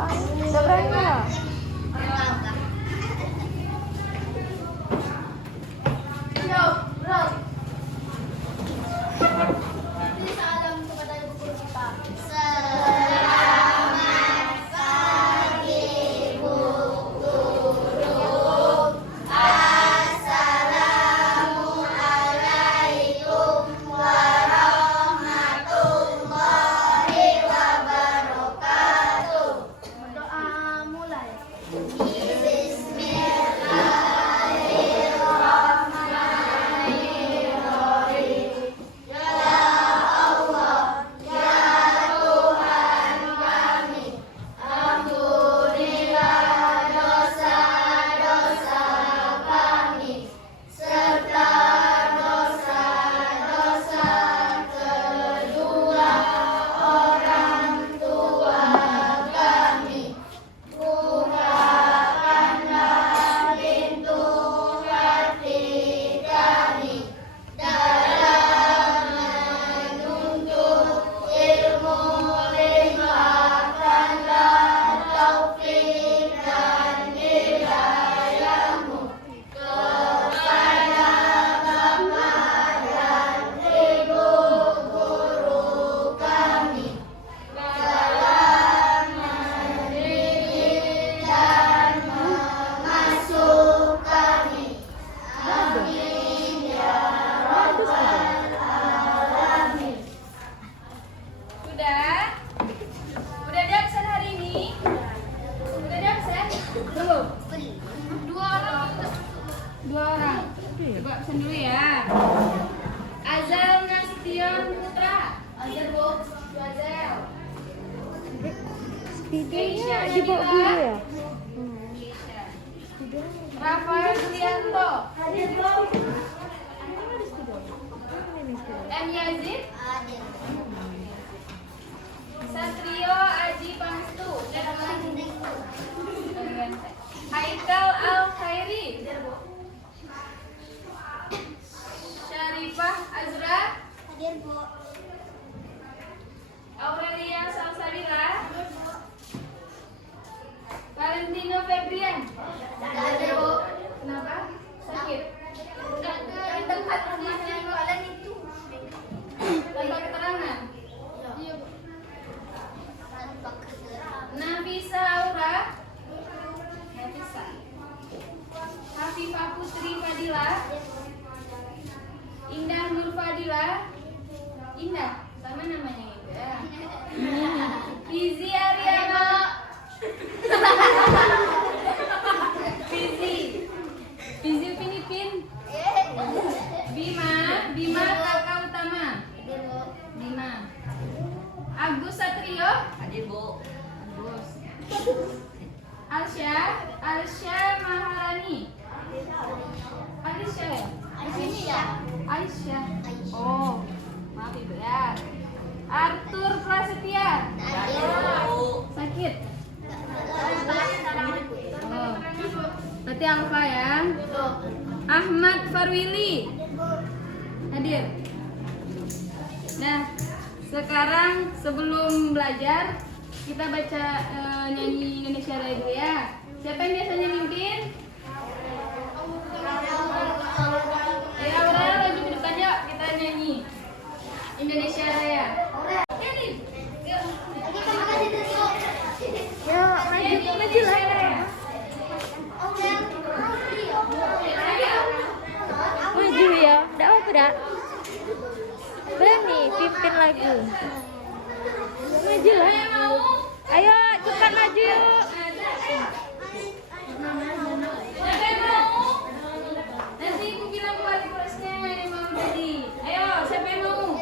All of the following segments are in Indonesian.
Udah berani ya? Salam kepada ibu guru kita. Doa mulai. Udah di absen hari ini? Udah di absen? Belum? Dua orang. Coba absen dulu ya. Azal Nastion Putra. Azal Bu. Azal. Videonya dibawa guru ya? Rafael Julianto. M. Yazid. Satrio Aji Pangestu. Haikal Al Khairi. Syarifah Azra. Aurelia Salsabila. Valentino Febrian. Kenapa? Sakit? Tempat jualan itu. Tanpa keterangan. Nafisa Aura. Nafisa. Hafifah Putri Fadila. Indah Nur Fadila. Indah, sama namanya Indah. Fizi Ariana. Fizi Pinipin. Bima Kakak Utama. Bima. Agus Satrio. Hadir Bu. Agus. Alsya Maharani. Alisya ya? Ini ya? Aisyah. Oh, maaf Ibu ya. Arthur Prasetya. Sakit? Oh. Berarti Alfa ya. Ahmad Farwili. Hadir. Nah, sekarang sebelum belajar kita baca nyanyi Indonesia Raya dulu ya. Siapa yang biasanya mimpin? Ya udah, lagi di depan yuk kita nyanyi Indonesia Raya. Ya, maju lah. Maju ya, enggak apa dah. Berani pimpin lagu. Maju lah. Ayo cepat maju yuk. Siapa yang mau? Nanti ibu bilang ke wali kelasnya yang mau jadi. Ayo, siapa yang mau?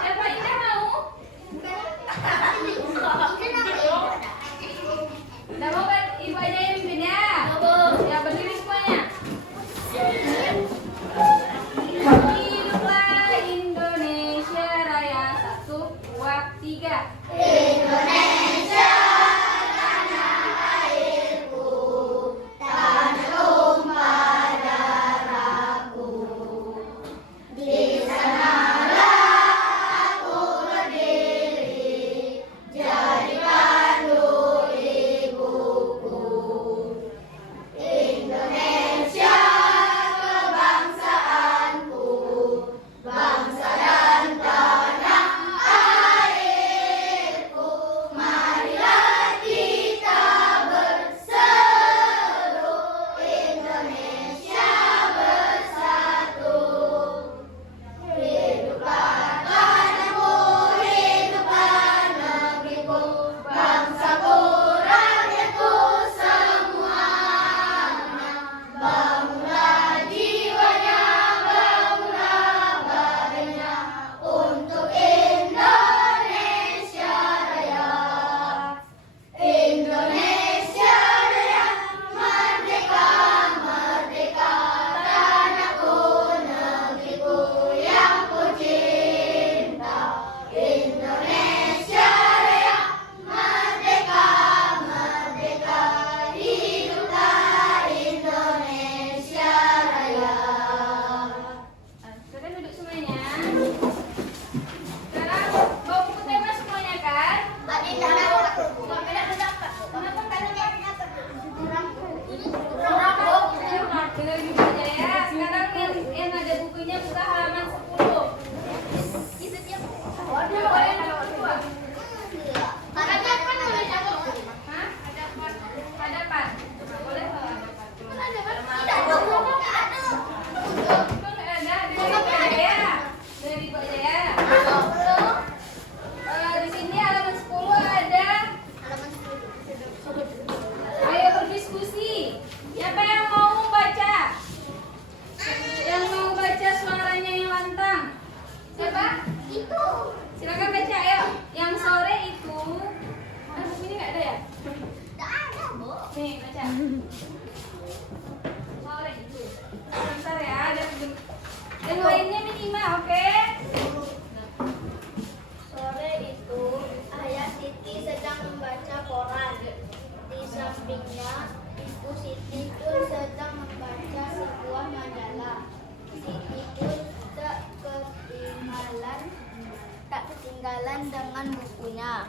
Siapa Indah mau? Nggak mau kan? Ibu aja perhatian dengan bukunya.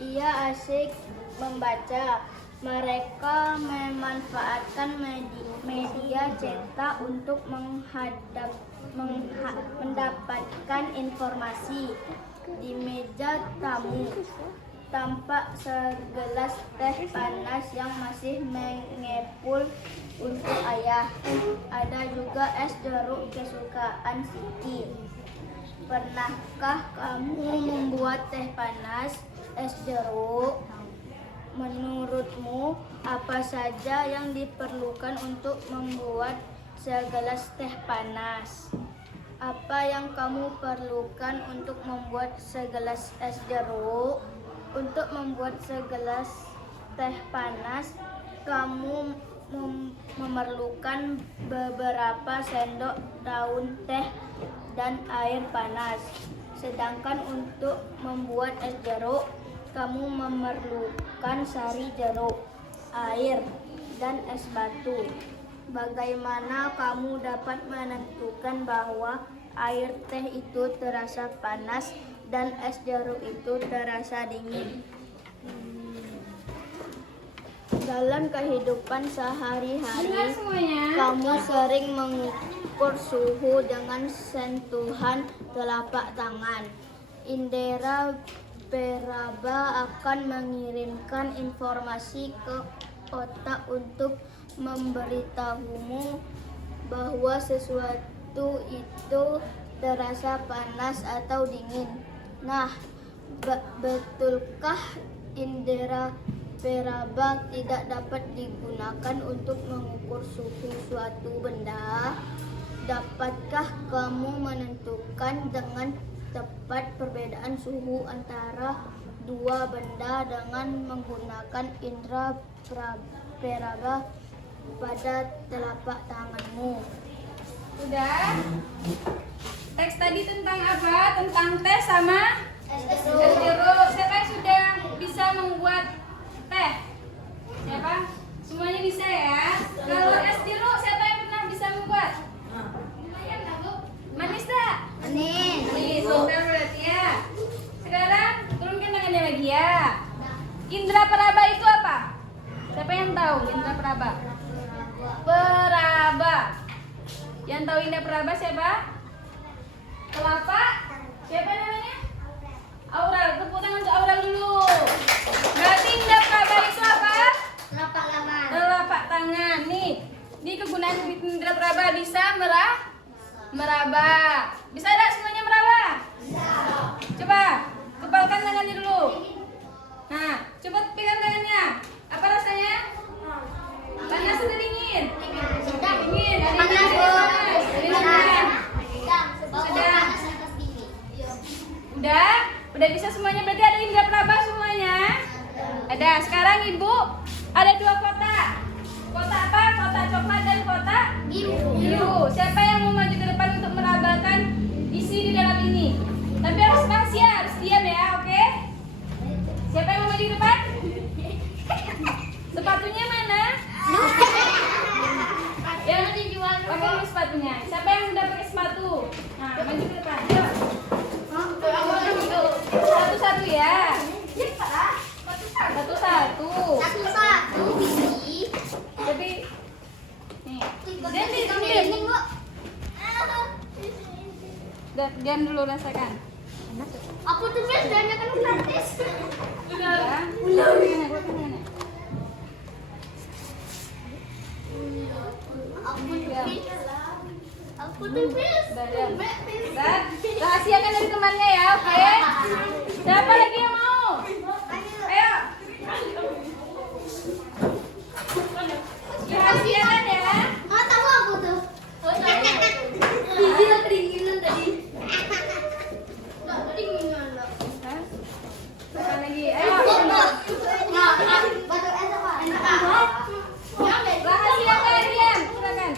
Ia asik membaca. Mereka memanfaatkan media cetak untuk mendapatkan informasi. Di meja tamu tampak segelas teh panas yang masih mengepul untuk ayah. Ada juga es jeruk kesukaan Siti. Pernahkah kamu membuat teh panas, es jeruk? Menurutmu, apa saja yang diperlukan untuk membuat segelas teh panas? Apa yang kamu perlukan untuk membuat segelas es jeruk? Untuk membuat segelas teh panas, kamu memerlukan beberapa sendok daun teh dan air panas. Sedangkan untuk membuat es jeruk, kamu memerlukan sari jeruk, air, dan es batu. Bagaimana kamu dapat menentukan bahwa air teh itu terasa panas dan es jeruk itu terasa dingin? Dalam kehidupan sehari-hari, kamu sering mengukur suhu dengan sentuhan telapak tangan. Indera Peraba akan mengirimkan informasi ke otak untuk memberitahumu bahwa sesuatu itu terasa panas atau dingin. Nah, betulkah indera Peraba tidak dapat digunakan untuk mengukur suhu suatu benda? Dapatkah kamu menentukan dengan tepat perbedaan suhu antara dua benda dengan menggunakan indera Peraba pada telapak tanganmu? Udah? Teks tadi tentang apa? Tentang teh sama es jeruk. Siapa yang sudah bisa membuat teh? Siapa? Semuanya bisa ya? Kalau es jeruk, siapa yang pernah bisa membuat? Manis tak? Manis, sudah berarti ya. Sekarang turunkan tangannya lagi ya. Indra Peraba itu apa? Siapa yang tahu Indra Peraba? Peraba. Yang tahu Indra Peraba siapa? Telapak. Siapa namanya? Aural. Tepuk tangan untuk Aural dulu. Berarti Indra Peraba itu apa? Telapak tangan. Telapak tangan. Nih, di kegunaan Indra Peraba bisa meraba. Bisa tidak semuanya meraba? Bisa. Coba, kepalkan tangannya dulu. Nah, coba pegang tangannya. Apa rasanya? Panas atau dingin? Dingin. Panas, Bu. Sedang. Udah bisa semuanya. Berarti ada Indra Peraba semuanya? Ada. Sekarang Ibu ada dua kotak. Kotak apa? Kotak coklat dan kotak biru. Siapa yang mau maju ke depan untuk merabakan isi di dalam ini? Tapi harus rahasia, harus diam ya, oke? Siapa yang mau maju ke depan? Sepatunya mana? Yang dijual. Pakai dulu sepatunya. Siapa yang sudah pakai sepatu? Nah, maju ke depan. Yuk. Satu-satu ya. Satu-satu. Tapi nih. Diam dulu rasakan. Aku tuh biasanya kan gratis. Ya. Aku tuh Dan rahasiakan dari temannya ya, oke? Siapa lagi yang mau? Ayo. Rahasiakan ya. Ah, tahu aku tuh. Gigi kedinginan tadi. Enggak kedinginan loh. Apa lagi? Ayo. Batu es apa? Rahasiakan diam, silakan.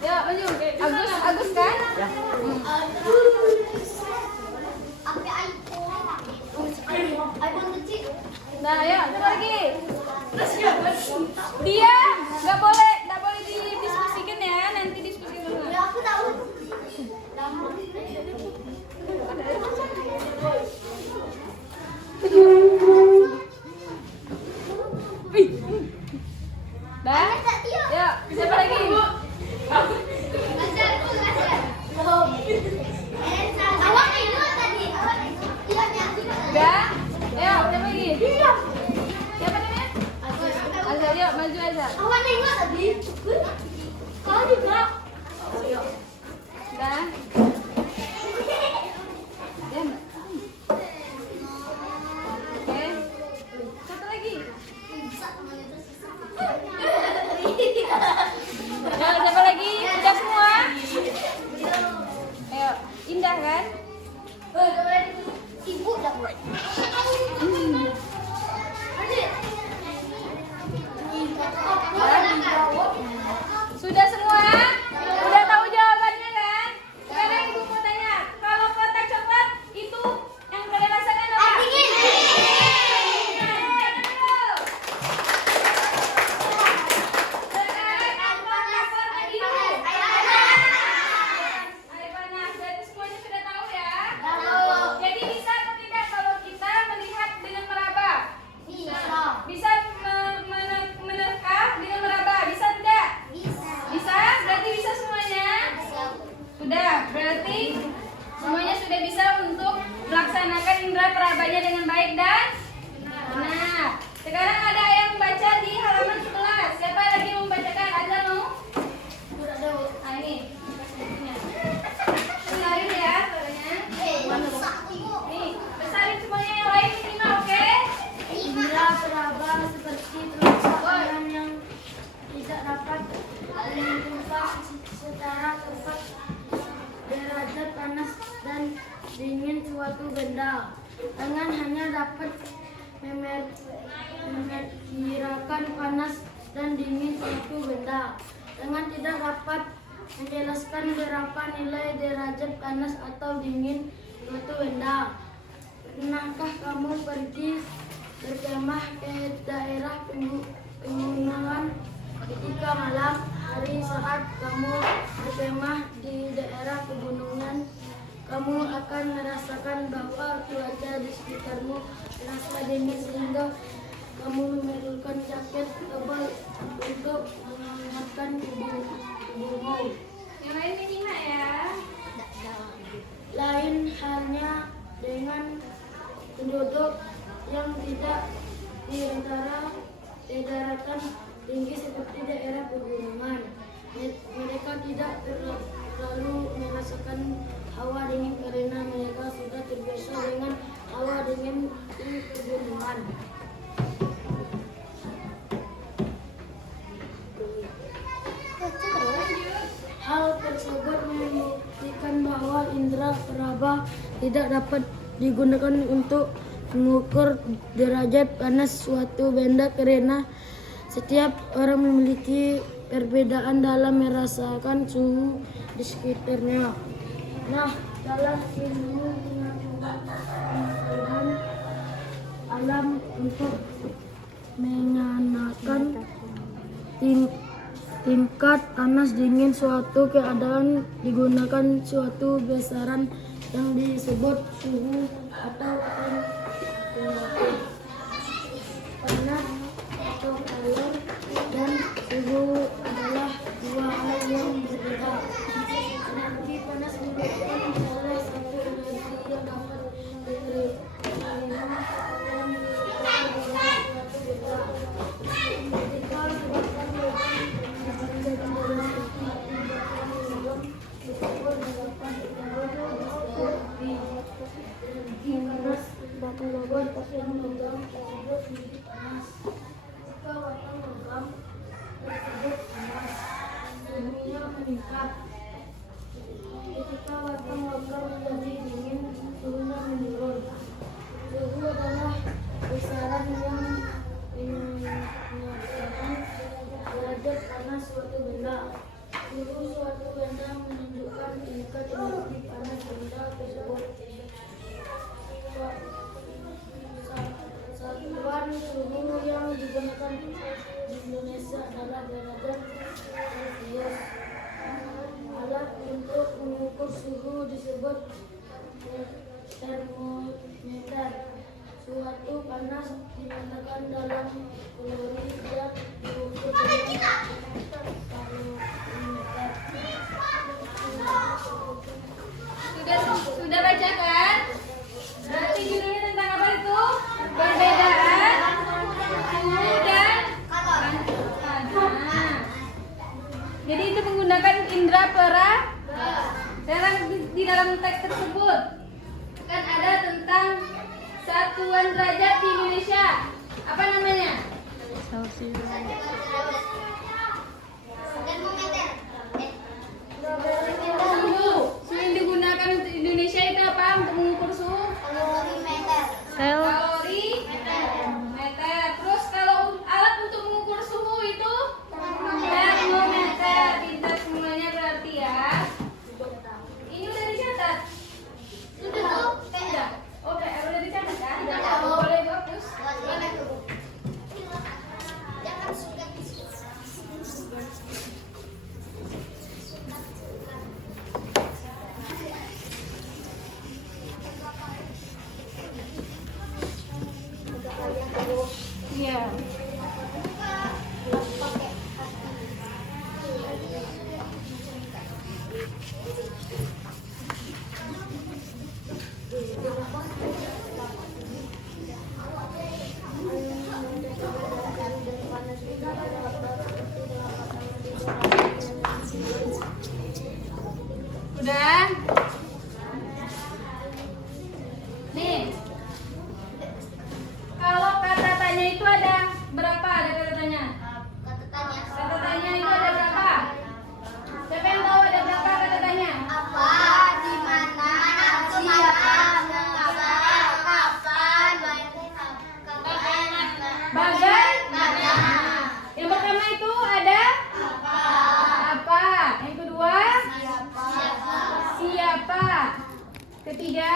Ya, maju. Agus kan? Ya. Nah, ayo, coba lagi. Dia nggak boleh didiskusikan ya, nanti diskusi dulu. Dah? Ya, siapa lagi? Udah? Ayo, siapa lagi? Siapa namanya? Azhar, yuk maju Azhar. Udah? Ya, Mbak. Oke. Satu lagi. Nah, siapa lagi? Udah semua? Ayo, indah kan? Ibu dapat. Sudah semua? Udah tahu jawabannya kan? Sekarang ibu mau tanya, kalau kotak coklat itu yang kalian rasakan apa? Dingin. Air panas, berarti semuanya sudah tahu ya? Tahu. Jadi bisa atau tidak kalau kita melihat dengan meraba? Bisa menerka dengan meraba? Bisa tidak? Bisa? Berarti bisa semuanya? Sudah, berarti semuanya sudah bisa untuk melaksanakan indera perabanya dengan baik dan benar. Sekarang ada yang membaca di halaman 11. Siapa lagi yang membacakan? Ada mau? Nah ini. Besarin ya suaranya. Nih, besarin semuanya yang lain terima, oke? Indra peraba seperti tulisan yang tidak dapat menentukan secara tepat derajat panas dan dingin suatu benda. Tangan hanya dapat memperkirakan panas dan dingin suatu benda. Tangan tidak dapat menjelaskan berapa nilai derajat panas atau dingin suatu benda. Pernahkah kamu pergi berkemah ke daerah pegunungan ketika malam hari saat kamu berkemah di daerah pegunungan, kamu akan merasakan bahwa cuaca di sekitarmu terasa dingin sehingga kamu memerlukan jaket tebal untuk menghangatkan tubuhmu. Yang lain terima ya. Lain halnya dengan penduduk yang tidak di antara daratan tinggi seperti daerah pegunungan. Mereka tidak terlalu merasakan hawa dingin karena mereka sudah terbiasa dengan hawa dingin di pegunungan. Hal tersebut membuktikan bahwa indera peraba tidak dapat digunakan untuk mengukur derajat panas suatu benda karena setiap orang memiliki perbedaan dalam merasakan suhu di sekitarnya. Nah, dalam ilmu pengetahuan alam untuk menyamakan tingkat panas dingin suatu keadaan digunakan suatu besaran yang disebut suhu atau temperatur. Panas atau kalor dan suhu adalah dua hal yang berbeda. Energi panas merupakan salah satu energi yang dapat diterima dan dikeluarkan dalam suatu benda. Ketika sebuah logam diberikan dalam logam tersebut dapat ditaruh di energi panas batu logam yang menghadap panas suatu benda. Suhu suatu benda menunjukkan tingkat energi panas benda tersebut. Satuan suhu yang digunakan di Indonesia adalah derajat Celcius. Alat untuk mengukur suhu disebut termometer. Suatu panas dinyatakan dalam kalori dan diukur dengan kalorimeter. Sudah baca kan? Berarti judulnya tentang apa itu? Perbedaan suhu dan panas. Jadi itu menggunakan indera pera. Sekarang di dalam teks tersebut kan ada tentang satuan derajat di Indonesia. Apa namanya? Suhu. Suhu yang digunakan untuk Indonesia itu apa untuk mengukur suhu? Kalorimeter. Terus kalau alat untuk mengukur suhu itu termometer. Pintar semuanya berarti ya. Ini udah dicatat? Sudah. Oke, udah dicatat kan? Boleh bagus. Iya. Udah? Nih. Kalau kata tanya itu ada berapa? Ada kata tanya? Kata tanya itu ada berapa? Siapa yang tahu ada berapa kata tanya? Bagaimana? Yang pertama itu ada apa? Yang kedua siapa? Ketiga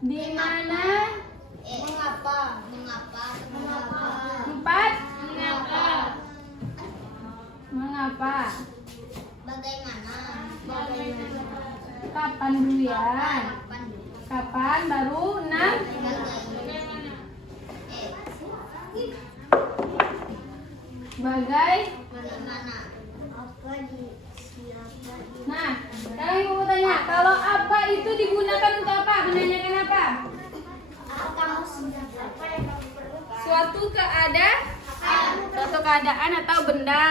di mana? Empat mengapa? Kapan dulu ya? Kapan baru enam? Nah, sekarang ibu mau tanya, kalau apa itu digunakan untuk apa? Menanyakan apa? Suatu keadaan atau benda.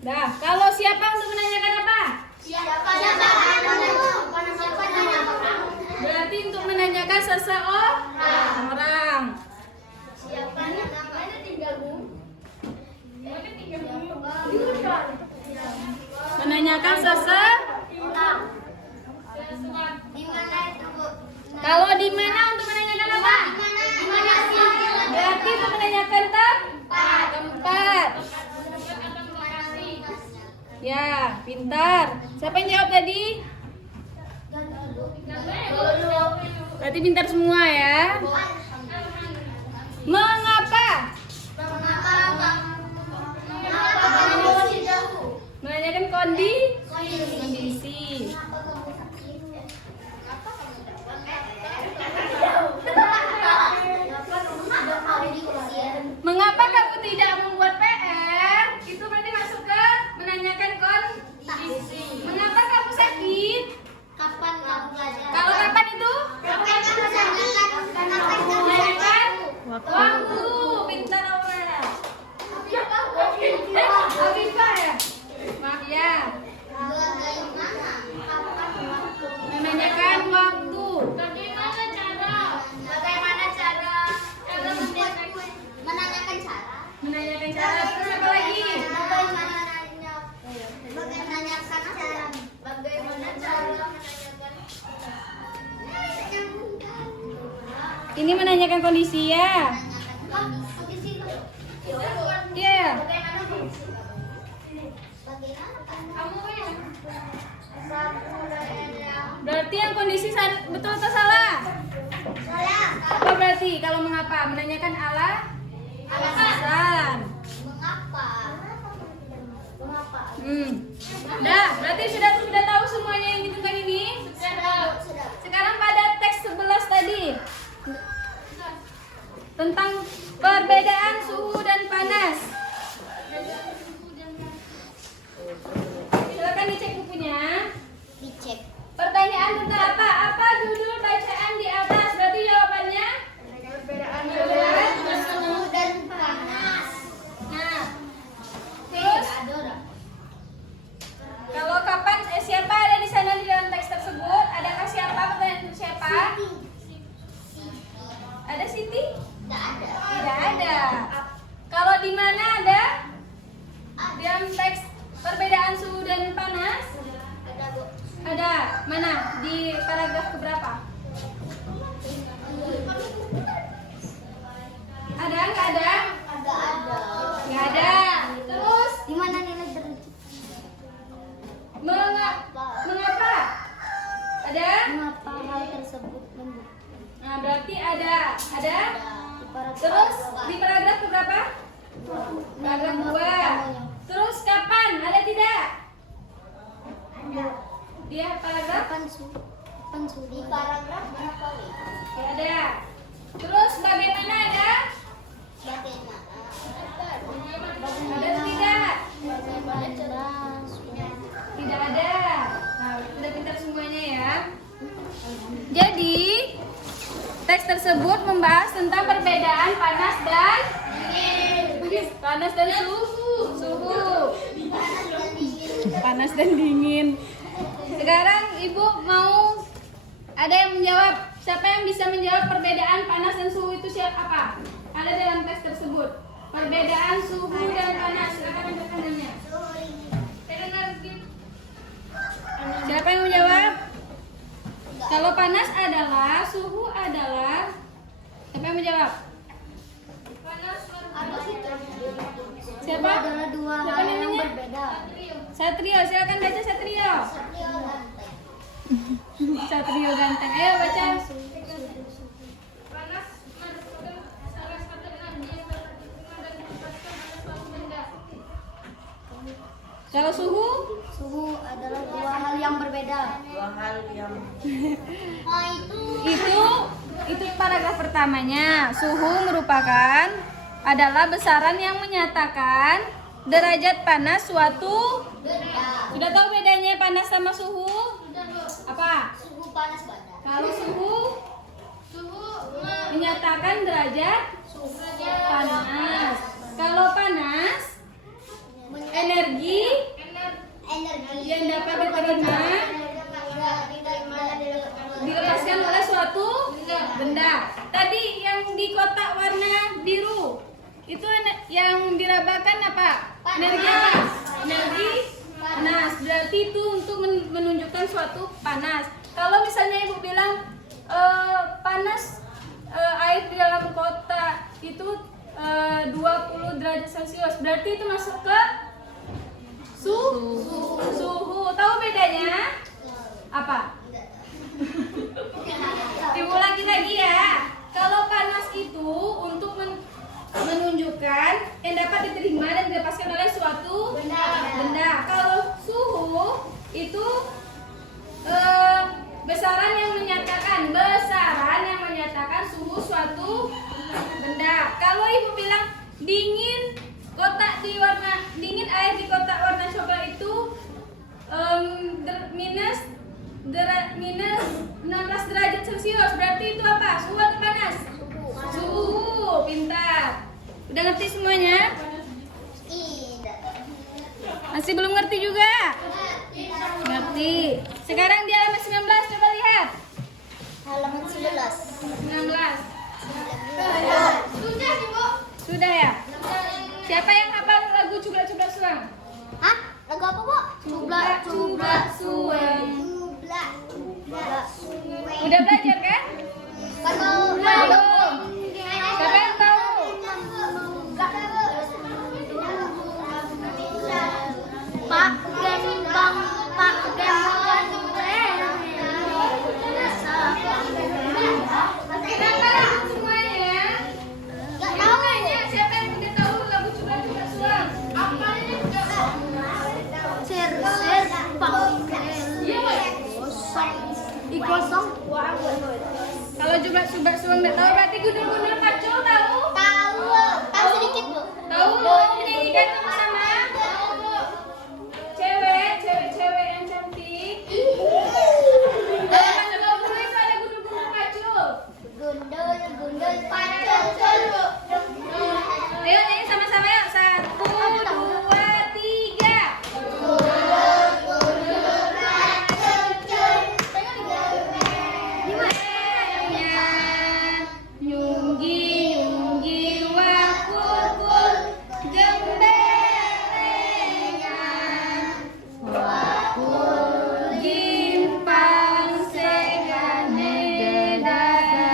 Nah, kalau siapa untuk menanyakan apa? Berarti untuk menanyakan seseorang. Menanyakan seseorang. Kalau di mana untuk menanyakan apa? Berarti untuk menanyakan tempat. Ya, pintar. Siapa yang jawab tadi? Berarti pintar semua ya. Mengapa? Menanyakan kondisi. Mengapa kamu tidak membuat PR? Itu berarti masuk ke menanyakan kondisi. Mengapa kamu sakit? Kapan kamu belajar? Kalau kapan itu? Menanyakan waktu. Pintar Aura. Afifah ya? Maaf ya. Ini menanyakan kondisi ya. Iya. Berarti yang kondisi betul atau salah? Salah. Apa berarti kalau mengapa? Menanyakan alasan. Mengapa? Dah, berarti sudah tahu semuanya yang tentang ini? Sudah. Sekarang pada teks 11 tadi tentang perbedaan suhu dan panas. Silakan dicek bukunya. Dicek. Pertanyaan tentang apa? Apa judul bacaan di atas? Berarti jawabannya? Perbedaan Suhu dan panas. Nah, terus kalau kapan siapa ada di sana di dalam teks tersebut? Adakah siapa? Pertanyaan untuk siapa? Ada Siti? Tidak ada. Tidak ada. Kalau di mana ada? Di dalam teks perbedaan suhu dan panas? Ada, Bu. Ada. Mana? Di paragraf keberapa? Ada? Nggak ada? Ada. Nggak ada. Terus Di mana nilai derajat? mengapa? Ada? Mengapa hal tersebut mendukung? Nah, berarti ada. Ada? Di paragraf Terus dua. di paragraf keberapa? Paragraf 2. Terus kapan? Ada tidak? Ada. Dia paragraf? Kapan suhu? Di paragraf berapa, Wi? Ada. Terus bagaimana ada? Bagaimana? Ada tidak? Bagaimana? Tidak ada. Nah, sudah pintar semuanya ya. Jadi, teks tersebut membahas tentang perbedaan panas dan suhu. Panas dan dingin. Sekarang Ibu mau ada yang menjawab. Siapa yang bisa menjawab perbedaan panas dan suhu itu siapa? Ada dalam teks tersebut. Perbedaan suhu dan panas. Silakan angkat tangannya. Siapa yang menjawab? Kalau panas adalah, suhu adalah. Siapa yang menjawab? Siapa? Adalah dua Siapa hal yang namanya? berbeda. Satrio, silakan baca Satrio. Satrio ganteng. Ayo baca. Kalau suhu? Suhu adalah dua hal yang berbeda. Itu paragraf pertamanya. Suhu merupakan adalah besaran yang menyatakan derajat panas suatu. Sudah tahu bedanya panas sama suhu? Apa? Suhu panas badan. Kalau suhu menyatakan derajat panas. Kalau panas energi yang dapat diterima dilepaskan oleh suatu benda. Tadi yang di kotak warna biru itu yang dirabakan apa? Energi apa? Energi panas. Berarti itu untuk menunjukkan suatu panas. Kalau misalnya Ibu bilang panas air di dalam kotak itu 20 derajat Celcius, berarti itu masuk ke suhu. Tahu bedanya? Apa? Diulangi lagi ya. Kalau panas itu untuk menunjukkan yang dapat diterima dan dilepaskan oleh suatu benda. Kalau suhu itu besaran yang menyatakan suhu suatu benda. Kalau Ibu bilang dingin air di kotak warna coklat itu minus 16 derajat Celcius, berarti itu apa? Suhu atau panas? Suhu. Pintar. Udah ngerti semuanya? Masih belum ngerti juga? Ngerti. Sekarang di halaman 19 coba lihat. Halaman 11. 19. Sudah ya? Siapa yang hafal lagu Cublak-Cublak Suang? Hah? Lagu apa, Bu? Cublak-Cublak Suang. Cublak. Udah belajar kan? Kalau Ayo. kosong. Kalau juga subak suang nggak tahu berarti gundul-gundul kacau tahu? Tahu sedikit bu. Tahu menyanyikan sama-sama. Cewek yang cantik. Mana tahu itu ada gundul-gundul kacau. Gundul pacul. Ayo nyanyi sama-sama yuk. 1, 2, 3. Nyunggi wakul gembelengan gimpang segane daratan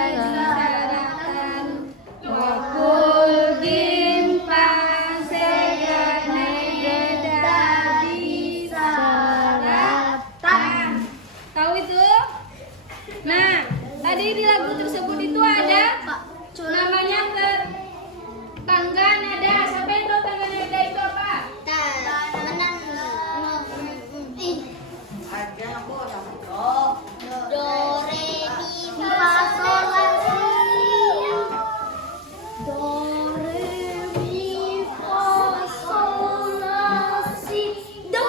wakul gimpang segane dadi saratan. Tahu itu? Nah, tadi di lagu tersebut itu ada namanya ke tangga nada. Siapa yang tahu tangga nada itu apa? Do, re, mi, fa, sol, la, si. Do, re, mi, fa, sol, la, si. Do.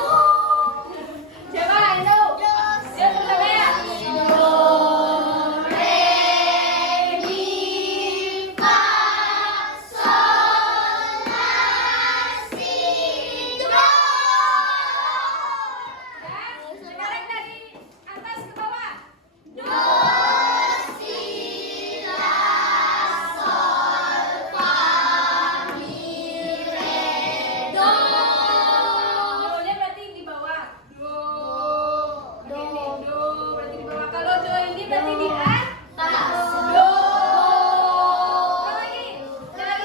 Siapa yang tahu? Siapa pertama ya? Do, re, mi, fa, sol, la, si. Do. Dan sekarang dari atas ke bawah. Do, si, la, sol, fa, mi, re, do. Do-nya berarti di bawah. Do. Do. Ini do berarti di bawah. Kalau do ini berarti di atas. Tas. Do. Lagi. Dari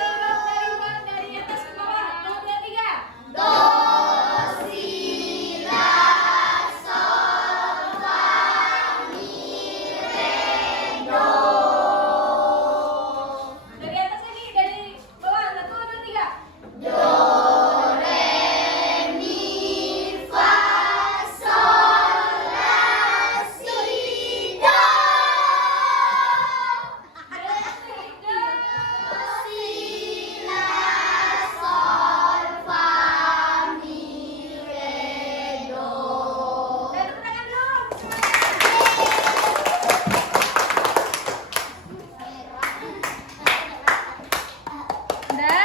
atas ke bawah. 1, 2, 3. Do, si, la, sol, fa, mi, re, do. Dari atas lagi, dari bawah. 1, 2, 3. Do, re, mi, fa, sol, la, si, do. Do. Si, la, sol, fa, mi, re, do. Dan tepuk tangan dulu. Nah,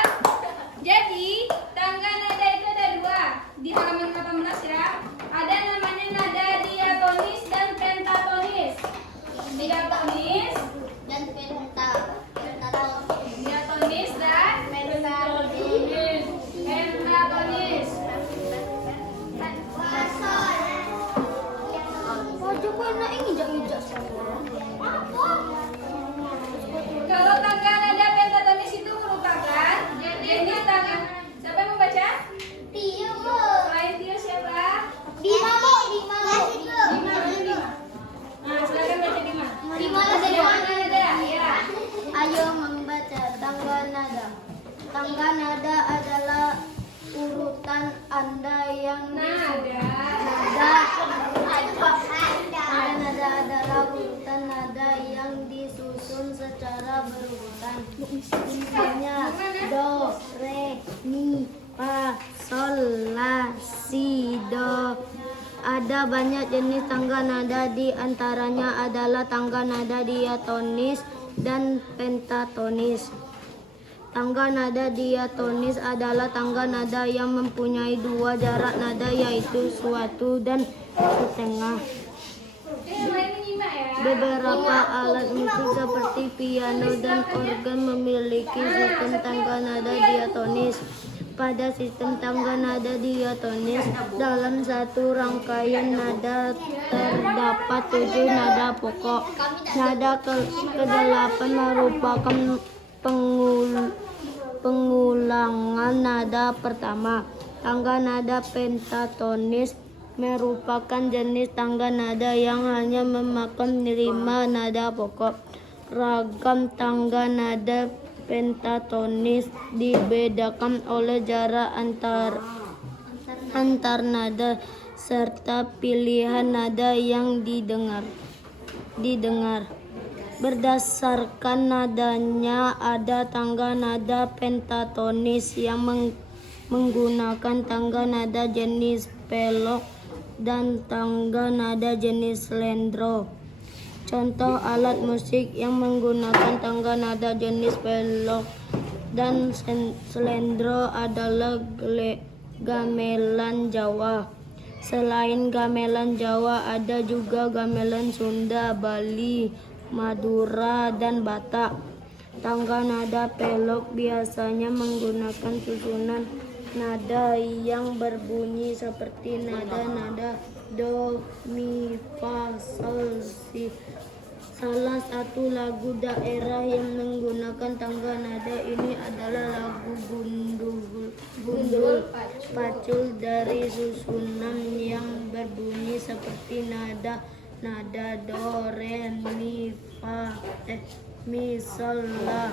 jadi tangga nada itu ada 2 di halaman 18 ya. Ada namanya nada diatonis dan pentatonis. Diatonis, Dan pentatonis. diatonis dan pentatonis. Pentatonis. Wajah gue enak ngijak-ngijak semua. Kalau tangga nada pentatonis itu merupakan jenis tangga. Siapa yang membaca? Tio, Bu. Selain Tio siapa? Dima, Bu. Dima. Dima, Dima. Nah, silakan baca Dima. Dima ada Tangga nada, ya. Ayo membaca tangga nada. Tangga nada adalah urutan anda yang Nada. nada adalah urutan nada yang disusun secara berurutan. Misalnya do, re, mi, fa, sol, la, si, do. Ada banyak jenis tangga nada, di antaranya adalah tangga nada diatonis dan pentatonis. Tangga nada diatonis adalah tangga nada yang mempunyai 2 jarak nada, yaitu suatu dan setengah. Mulai menyimak ya. Beberapa alat musik seperti piano dan organ memiliki sistem tangga nada diatonis. Pada sistem tangga nada diatonis, dalam satu rangkaian nada terdapat 7 nada pokok. Nada ke-8 merupakan pengulangan nada pertama. Tangga nada pentatonis merupakan jenis tangga nada yang hanya memakan 5 nada pokok. Ragam tangga nada pentatonis dibedakan oleh jarak antar nada serta pilihan nada yang didengar. didengar. Berdasarkan nadanya ada tangga nada pentatonis yang menggunakan tangga nada jenis pelok dan tangga nada jenis slendro. Contoh alat musik yang menggunakan tangga nada jenis pelok dan slendro adalah gamelan Jawa. Selain gamelan Jawa, ada juga gamelan Sunda, Bali, Madura, dan Batak. Tangga nada pelok biasanya menggunakan susunan nada yang berbunyi seperti nada-nada do, mi, fa, sol, si. Salah satu lagu daerah yang menggunakan tangga nada ini adalah lagu Gundul Pacul dari susunan yang berbunyi seperti nada do, re, mi, fa, mi, sol, la.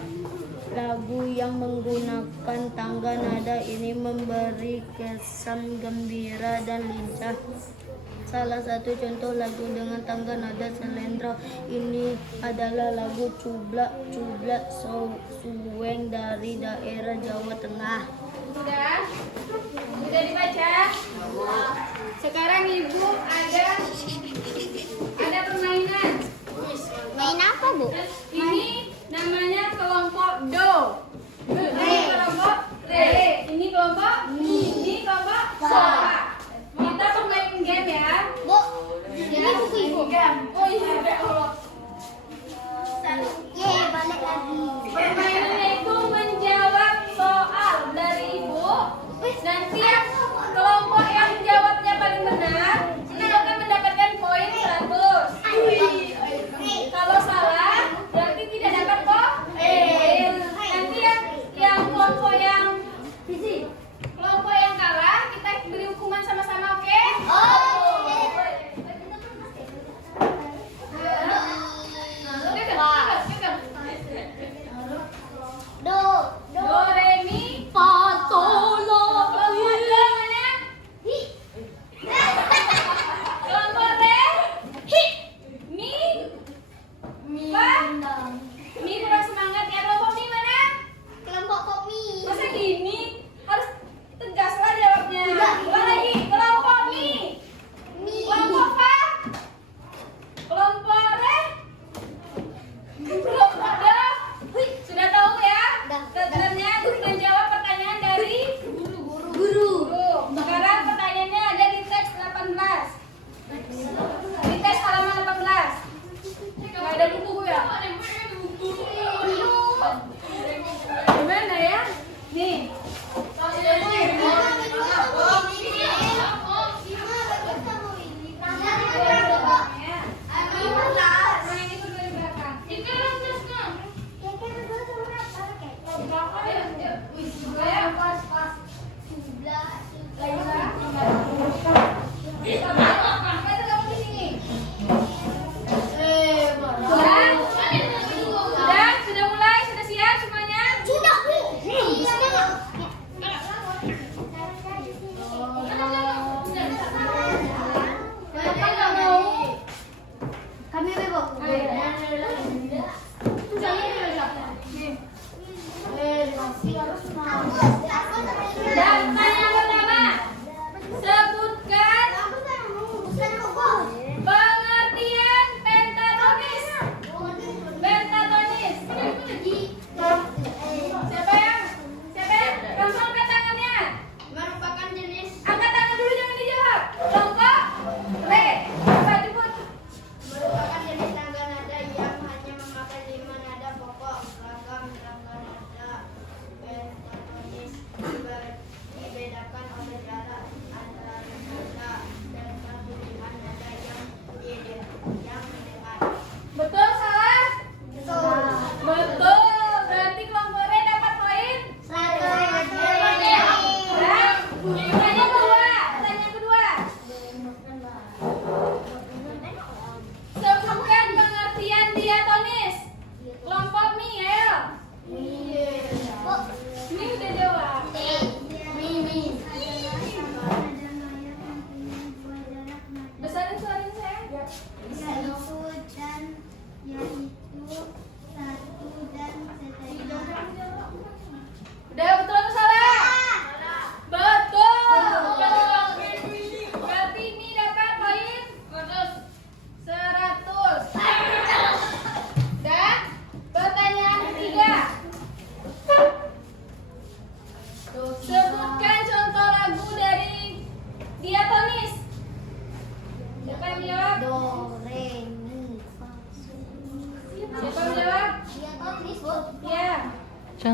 Lagu yang menggunakan tangga nada ini memberi kesan gembira dan lincah. Salah satu contoh lagu dengan tangga nada slendro ini adalah lagu Cublak Cublak Suweng dari daerah Jawa Tengah. Sudah? Sudah dibaca? Sekarang Ibu ada permainan. Main apa, Bu? Ini namanya kelompok do. Ini kelompok re. Ini kelompok mi. Ini kelompok fa. Kita bermain game ya. Bu, ini buku Ibu. Oh iya, ya Allah. Balik lagi. Permainannya itu menjawab soal dari Ibu. Nanti yang kelompok yang jawabnya paling benar itu akan mendapatkan poin 100. Kalau salah berarti tidak dapat poin. Nanti yang kelompok yang kalah kita beri hukuman sama-sama, oke?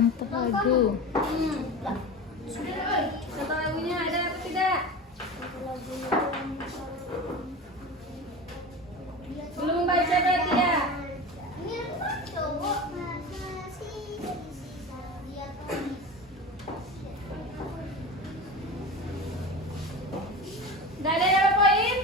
contoh lagu. Contoh lagunya ada apa tidak? Belum baca berarti ya? Udah ada yang poin?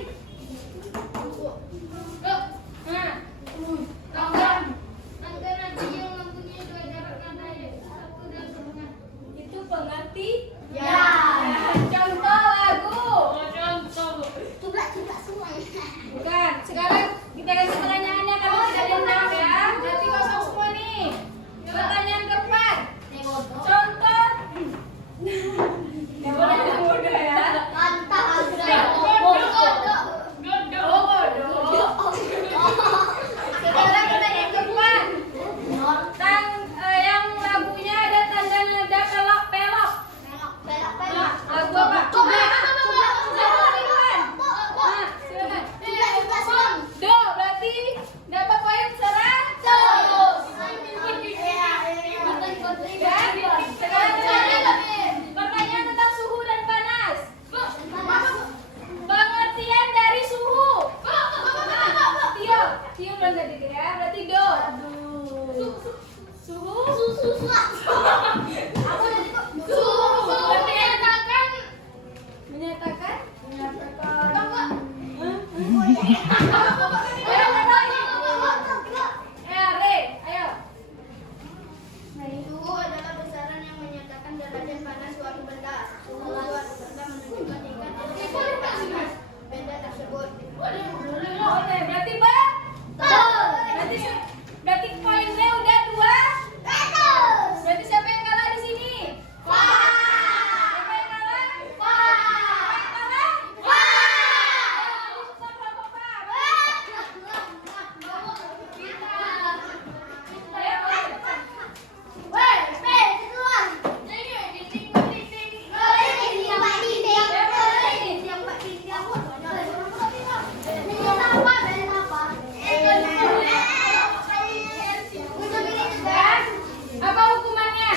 Itu pengerti? Ya. Contoh lagu. Bukan. Sekarang kita kasih pertanyaannya, kalau tidak ada yang jawab ya. Berarti kosong semua nih. Pertanyaan keempat. Contoh. Ya boleh bodoh ya. Sekarang pertanyaan keempat. Yang lagunya ada tanda nada pelok-pelok. Lagu apa? Do, berarti dapat poin 100. Sekarang pertanyaan tentang suhu dan panas. Pengertian dari suhu. Tio belum tadi ya, berarti do. Suhu. Menyatakan. Re, ayo. Suhu adalah besaran yang menyatakan derajat panas suatu benda. Suhu suatu benda menunjukkan tingkat derajat panas benda tersebut. Boleh, berarti berarti poinnya udah 2. Berarti siapa yang kalah di sini? Siapa yang kalah? Apa hukumannya?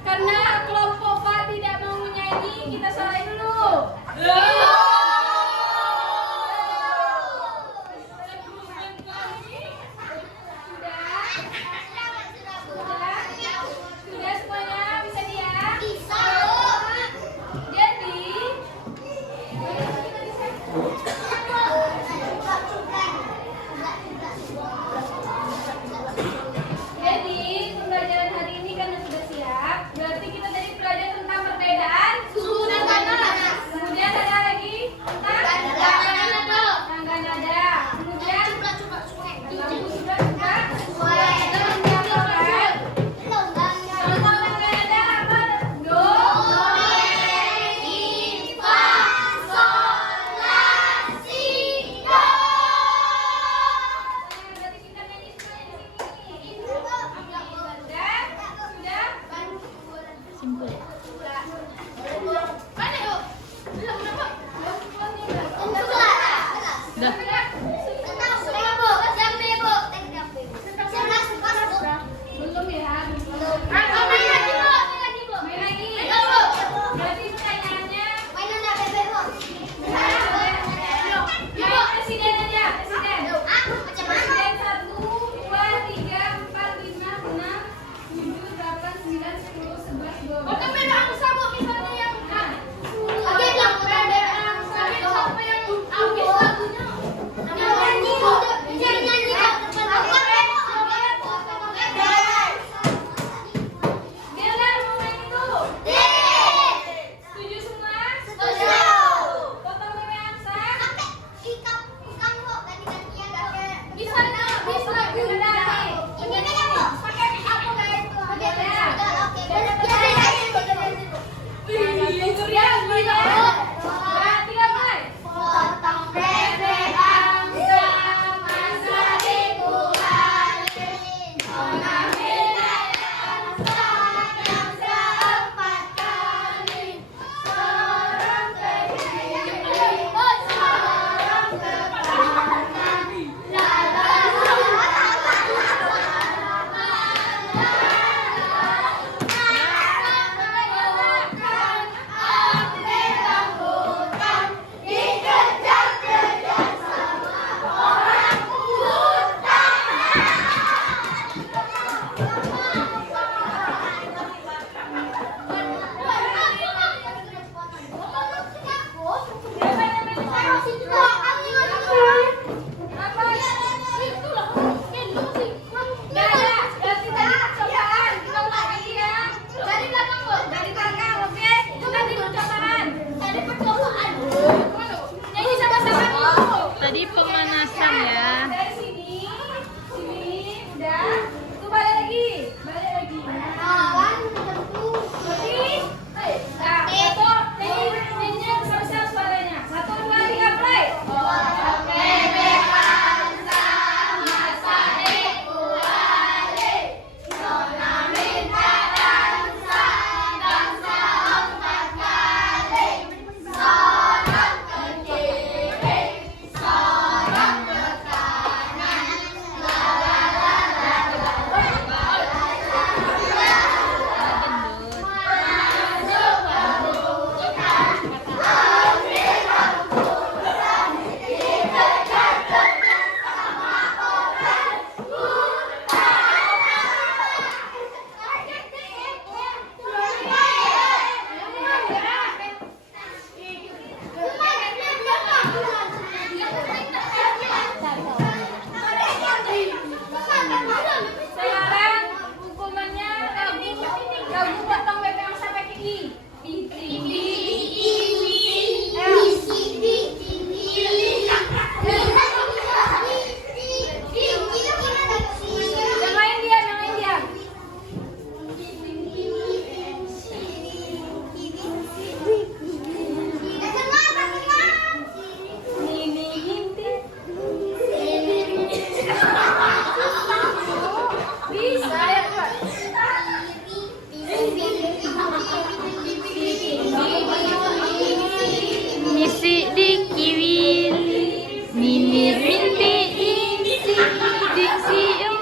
Karena kelompok Pak tidak mau menyanyi, kita salahin dulu. Sudah semuanya bisa dia? Jadi pembelajaran hari ini karena sudah siap, berarti kita tadi belajar tentang perbedaan suhu dan panas. Kemudian ada lagi tentang tangga nada. Kemudian lampu sudah contoh tangga nada apa? Do, re, diksi yang